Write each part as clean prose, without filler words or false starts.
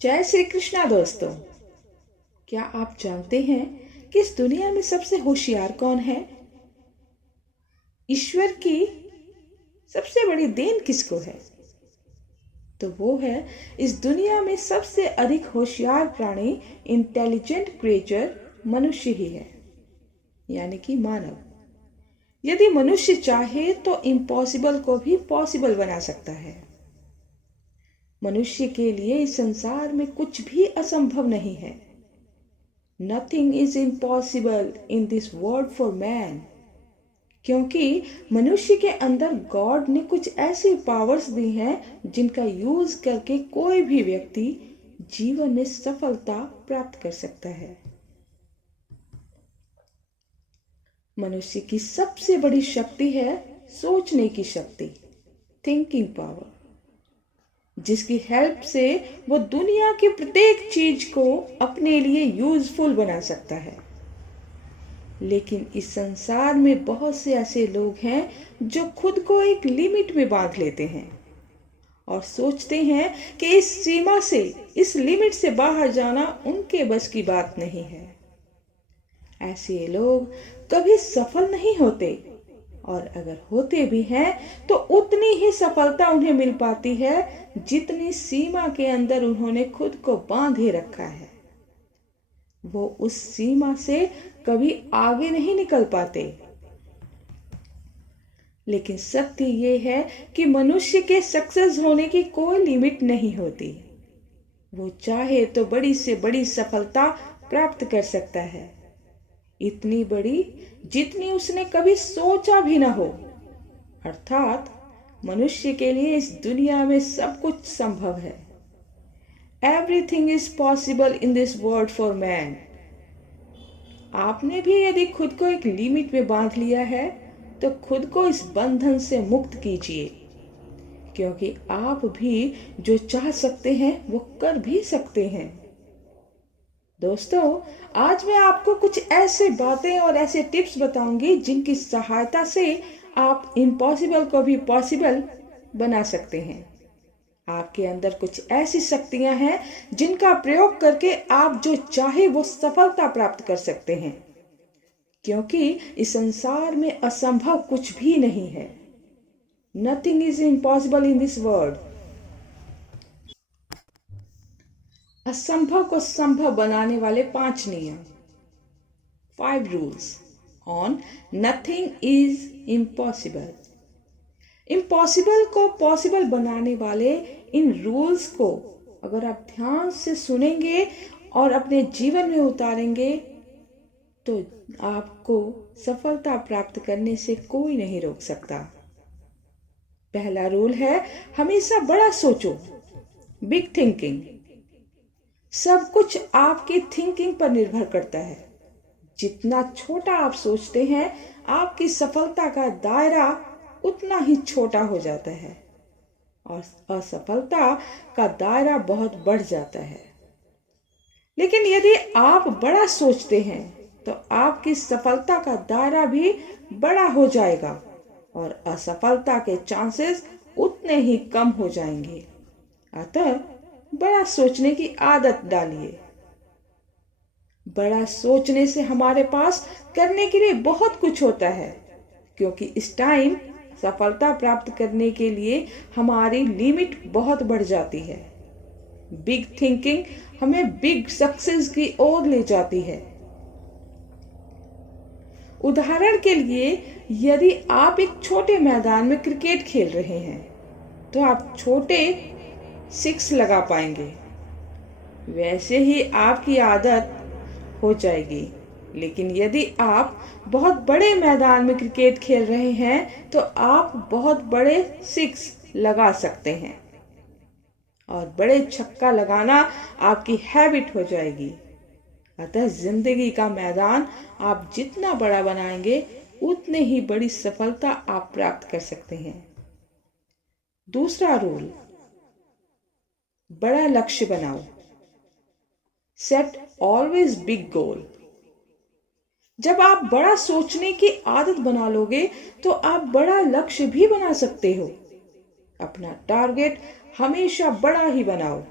जय श्री कृष्णा दोस्तों। क्या आप जानते हैं कि इस दुनिया में सबसे होशियार कौन है? ईश्वर की सबसे बड़ी देन किसको है? तो वो है इस दुनिया में सबसे अधिक होशियार प्राणी, इंटेलिजेंट क्रिएचर मनुष्य ही है, यानी कि मानव। यदि मनुष्य चाहे तो इम्पॉसिबल को भी पॉसिबल बना सकता है। मनुष्य के लिए इस संसार में कुछ भी असंभव नहीं है। Nothing is impossible in this world for man। क्योंकि मनुष्य के अंदर गॉड ने कुछ ऐसी पावर्स दी हैं जिनका यूज करके कोई भी व्यक्ति जीवन में सफलता प्राप्त कर सकता है। मनुष्य की सबसे बड़ी शक्ति है सोचने की शक्ति, थिंकिंग पावर, जिसकी हेल्प से वो दुनिया की प्रत्येक चीज को अपने लिए यूजफुल बना सकता है। लेकिन इस संसार में बहुत से ऐसे लोग हैं जो खुद को एक लिमिट में बांध लेते हैं और सोचते हैं कि इस सीमा से, इस लिमिट से बाहर जाना उनके बस की बात नहीं है। ऐसे लोग कभी सफल नहीं होते, और अगर होते भी हैं तो उतनी ही सफलता उन्हें मिल पाती है जितनी सीमा के अंदर उन्होंने खुद को बांधे रखा है। वो उस सीमा से कभी आगे नहीं निकल पाते। लेकिन सत्य ये है कि मनुष्य के सक्सेस होने की कोई लिमिट नहीं होती। वो चाहे तो बड़ी से बड़ी सफलता प्राप्त कर सकता है, इतनी बड़ी जितनी उसने कभी सोचा भी ना हो। अर्थात मनुष्य के लिए इस दुनिया में सब कुछ संभव है। Everything is possible in this world for man. आपने भी यदि खुद को एक लिमिट में बांध लिया है तो खुद को इस बंधन से मुक्त कीजिए, क्योंकि आप भी जो चाह सकते हैं वो कर भी सकते हैं। दोस्तों, आज मैं आपको कुछ ऐसे बातें और ऐसे टिप्स बताऊंगी जिनकी सहायता से आप इम्पॉसिबल को भी पॉसिबल बना सकते हैं। आपके अंदर कुछ ऐसी शक्तियां हैं जिनका प्रयोग करके आप जो चाहे वो सफलता प्राप्त कर सकते हैं, क्योंकि इस संसार में असंभव कुछ भी नहीं है। Nothing is impossible in this world. असंभव को संभव बनाने वाले 5 नियम, 5 rules on nothing is impossible. Impossible को पॉसिबल बनाने वाले इन रूल्स को अगर आप ध्यान से सुनेंगे और अपने जीवन में उतारेंगे तो आपको सफलता प्राप्त करने से कोई नहीं रोक सकता। पहला रूल है, हमेशा बड़ा सोचो, बिग थिंकिंग। सब कुछ आपकी थिंकिंग पर निर्भर करता है। जितना छोटा आप सोचते हैं, आपकी सफलता का दायरा उतना ही छोटा हो जाता है और असफलता का दायरा बहुत बढ़ जाता है। लेकिन यदि आप बड़ा सोचते हैं तो आपकी सफलता का दायरा भी बड़ा हो जाएगा और असफलता के चांसेस उतने ही कम हो जाएंगे। अतः बड़ा सोचने की आदत डालिए। बड़ा सोचने से हमारे पास करने के लिए बहुत कुछ होता है, क्योंकि इस टाइम सफलता प्राप्त करने के लिए हमारी लिमिट बहुत बढ़ जाती है। बिग थिंकिंग हमें बिग सक्सेस की ओर ले जाती है। उदाहरण के लिए, यदि आप एक छोटे मैदान में क्रिकेट खेल रहे हैं तो आप छोटे 6 लगा पाएंगे। वैसे ही आपकी आदत हो जाएगी। लेकिन यदि आप बहुत बड़े मैदान में क्रिकेट खेल रहे हैं तो आप बहुत बड़े 6 लगा सकते हैं और बड़े छक्का लगाना आपकी हैबिट हो जाएगी। अतः जिंदगी का मैदान आप जितना बड़ा बनाएंगे उतने ही बड़ी सफलता आप प्राप्त कर सकते हैं। दूसरा रूल, बड़ा लक्ष्य बनाओ। Set always big goal. जब आप बड़ा सोचने की आदत बना लोगे तो आप बड़ा लक्ष्य भी बना सकते हो। अपना टारगेट हमेशा बड़ा ही बनाओ।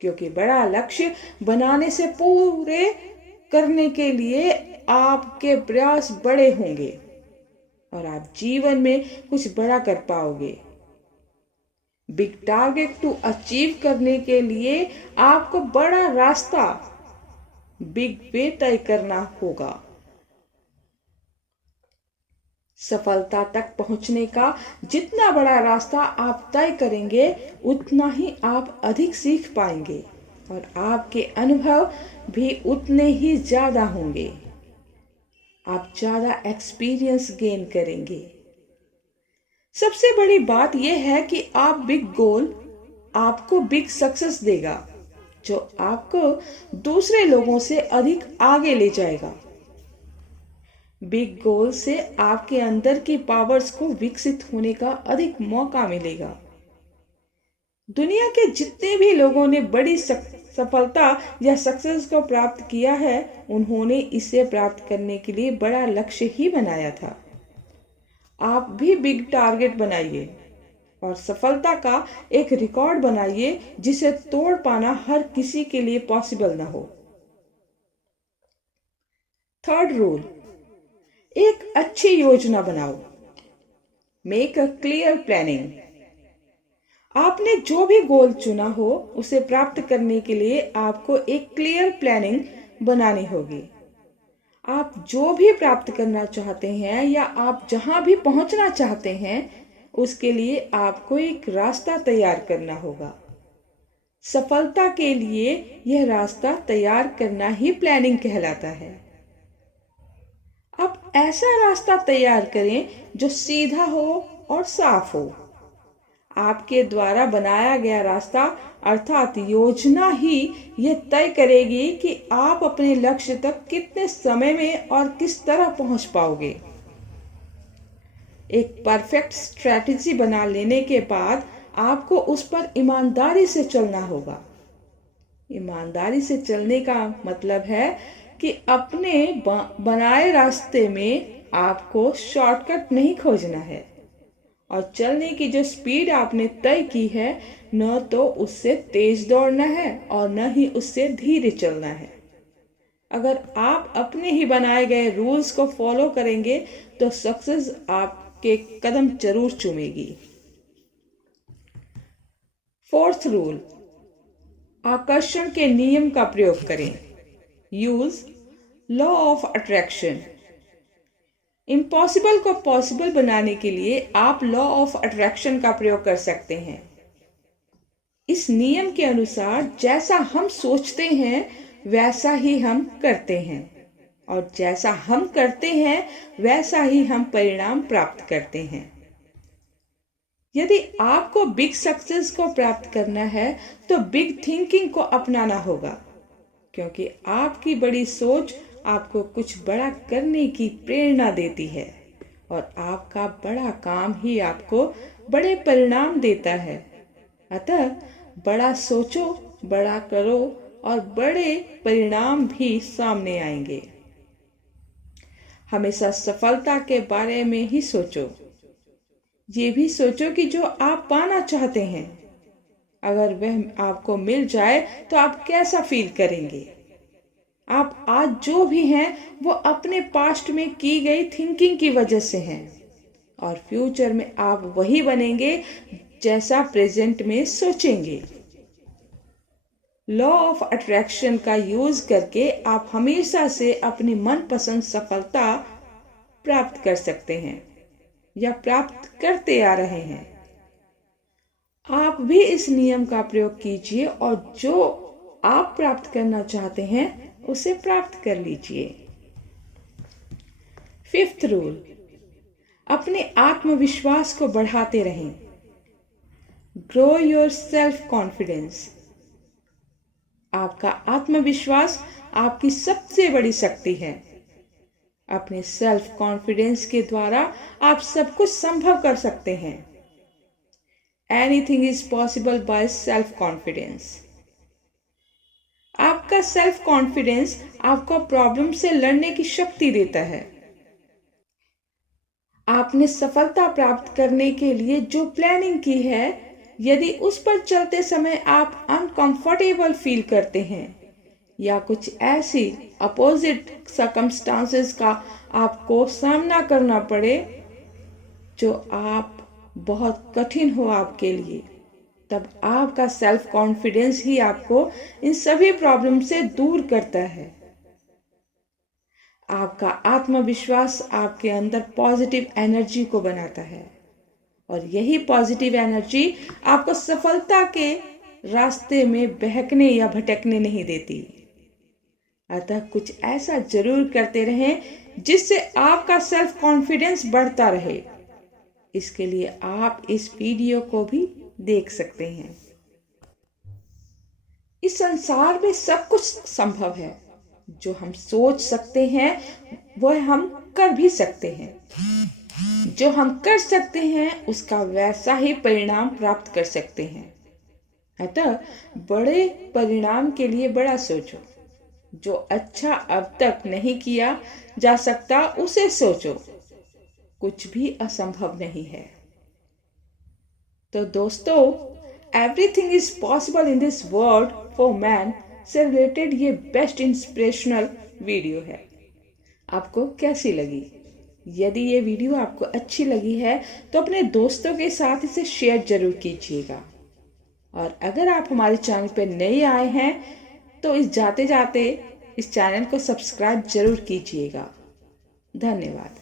क्योंकि बड़ा लक्ष्य बनाने से पूरे करने के लिए आपके प्रयास बड़े होंगे और आप जीवन में कुछ बड़ा कर पाओगे। बिग टारगेट टू अचीव करने के लिए आपको बड़ा रास्ता, बिग वे तय करना होगा। सफलता तक पहुंचने का जितना बड़ा रास्ता आप तय करेंगे, उतना ही आप अधिक सीख पाएंगे और आपके अनुभव भी उतने ही ज्यादा होंगे। आप ज्यादा एक्सपीरियंस गेन करेंगे। सबसे बड़ी बात यह है कि आप बिग गोल आपको बिग सक्सेस देगा, जो आपको दूसरे लोगों से अधिक आगे ले जाएगा। बिग गोल से आपके अंदर की पावर्स को विकसित होने का अधिक मौका मिलेगा। दुनिया के जितने भी लोगों ने बड़ी सफलता या सक्सेस को प्राप्त किया है, उन्होंने इसे प्राप्त करने के लिए बड़ा लक्ष्य ही बनाया था। आप भी बिग टारगेट बनाइए और सफलता का एक रिकॉर्ड बनाइए जिसे तोड़ पाना हर किसी के लिए पॉसिबल ना हो। थर्ड रूल, एक अच्छी योजना बनाओ। Make a clear planning. आपने जो भी गोल चुना हो, उसे प्राप्त करने के लिए आपको एक क्लियर प्लानिंग बनानी होगी। आप जो भी प्राप्त करना चाहते हैं या आप जहां भी पहुंचना चाहते हैं, उसके लिए आपको एक रास्ता तैयार करना होगा। सफलता के लिए यह रास्ता तैयार करना ही प्लानिंग कहलाता है। अब ऐसा रास्ता तैयार करें जो सीधा हो और साफ हो। आपके द्वारा बनाया गया रास्ता अर्थात योजना ही यह तय करेगी कि आप अपने लक्ष्य तक कितने समय में और किस तरह पहुंच पाओगे। एक परफेक्ट स्ट्रेटजी बना लेने के बाद आपको उस पर ईमानदारी से चलना होगा। ईमानदारी से चलने का मतलब है कि अपने बनाए रास्ते में आपको शॉर्टकट नहीं खोजना है और चलने की जो स्पीड आपने तय की है, न तो उससे तेज दौड़ना है और न ही उससे धीरे चलना है। अगर आप अपने ही बनाए गए रूल्स को फॉलो करेंगे तो सक्सेस आपके कदम जरूर चूमेगी। फोर्थ रूल, आकर्षण के नियम का प्रयोग करें। Use law of attraction. Impossible को पॉसिबल बनाने के लिए आप लॉ ऑफ अट्रैक्शन का प्रयोग कर सकते हैं। इस नियम के अनुसार जैसा हम सोचते हैं वैसा ही हम करते हैं और जैसा हम करते हैं वैसा ही हम परिणाम प्राप्त करते हैं। यदि आपको बिग सक्सेस को प्राप्त करना है तो बिग थिंकिंग को अपनाना होगा, क्योंकि आपकी बड़ी सोच आपको कुछ बड़ा करने की प्रेरणा देती है और आपका बड़ा काम ही आपको बड़े परिणाम देता है। अतः बड़ा सोचो, बड़ा करो और बड़े परिणाम भी सामने आएंगे। हमेशा सफलता के बारे में ही सोचो। ये भी सोचो कि जो आप पाना चाहते हैं, अगर वह आपको मिल जाए तो आप कैसा फील करेंगे। आप आज जो भी हैं वो अपने पास्ट में की गई थिंकिंग की वजह से हैं और फ्यूचर में आप वही बनेंगे जैसा प्रेजेंट में सोचेंगे। लॉ ऑफ अट्रैक्शन का यूज करके आप हमेशा से अपनी मनपसंद सफलता प्राप्त कर सकते हैं या प्राप्त करते आ रहे हैं। आप भी इस नियम का प्रयोग कीजिए और जो आप प्राप्त करना चाहते हैं उसे प्राप्त कर लीजिए। फिफ्थ रूल, अपने आत्मविश्वास को बढ़ाते रहें। Grow your self confidence. आपका आत्मविश्वास आपकी सबसे बड़ी शक्ति है। अपने सेल्फ कॉन्फिडेंस के द्वारा आप सब कुछ संभव कर सकते हैं। Anything is possible by self confidence. आपका सेल्फ कॉन्फिडेंस आपको प्रॉब्लम से लड़ने की शक्ति देता है। आपने सफलता प्राप्त करने के लिए जो प्लानिंग की है, यदि उस पर चलते समय आप अनकंफर्टेबल फील करते हैं या कुछ ऐसी अपोजिट सर्कमस्टांसेस का आपको सामना करना पड़े जो आप बहुत कठिन हो आपके लिए, तब आपका सेल्फ कॉन्फिडेंस ही आपको इन सभी प्रॉब्लम से दूर करता है। आपका आत्मविश्वास आपके अंदर पॉजिटिव एनर्जी को बनाता है और यही पॉजिटिव एनर्जी आपको सफलता के रास्ते में बहकने या भटकने नहीं देती। अतः कुछ ऐसा जरूर करते रहें जिससे आपका सेल्फ कॉन्फिडेंस बढ़ता रहे। इसके लिए आप इस वीडियो को भी देख सकते हैं। इस संसार में सब कुछ संभव है। जो हम सोच सकते हैं वह हम कर भी सकते हैं। जो हम कर सकते हैं उसका वैसा ही परिणाम प्राप्त कर सकते हैं। अतः बड़े परिणाम के लिए बड़ा सोचो। जो अच्छा अब तक नहीं किया जा सकता उसे सोचो। कुछ भी असंभव नहीं है। तो दोस्तों, everything is possible in this world for man से रिलेटेड ये बेस्ट इंस्पिरेशनल वीडियो है। आपको कैसी लगी? यदि ये वीडियो आपको अच्छी लगी है तो अपने दोस्तों के साथ इसे शेयर जरूर कीजिएगा। और अगर आप हमारे चैनल पर नए आए हैं तो इस जाते जाते इस चैनल को सब्सक्राइब जरूर कीजिएगा। धन्यवाद।